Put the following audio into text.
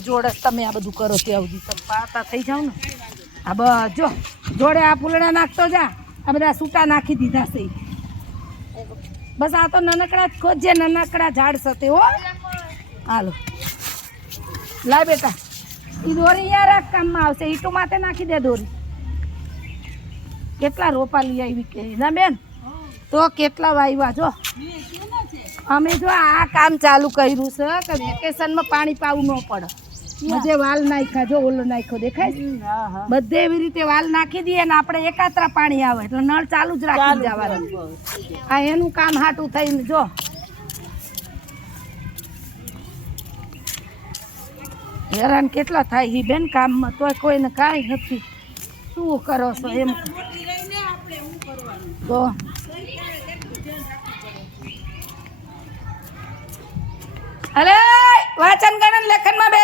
જોડે તમે આ બધું કરો ત્યાં સુધી તમે પાતા થઈ જાવ ને આ બસ જો જોડે આ ફૂલડા નાખતો જા આ બધા સૂટા નાખી દીધા છે બસ આ તો નાનકડા જ ખોજે નાનકડા ઝાડ સાથે હો હાલો લાય બેટા એ દોરી યાર આ કામમાં આવશે ઈટો માથે નાખી દે દોરી કેટલા રોપા લઈ આવી કે ના બેન તો કેટલા વાવ્યા જો અમે જો આ કામ ચાલુ કર્યું છે કે વેકેશનમાં પાણી પાવું ન પડે બધે વાલ નાખ્યા જો ઓલો નાખ્યો દેખાય બધે એવી રીતે વાલ નાખી દઈએ ને આપણે એકાત્રા પાણી આવે એટલે નળ ચાલુ જ રાખી જવાનું આ એનું કામ હાટું થઈને જો હેરાન કેટલા થાય એ બેન કામમાં તોય કોઈને કાંઈ નથી શું કરો છો એમ તો અરે વાંચન ગણન લેખનમાં બે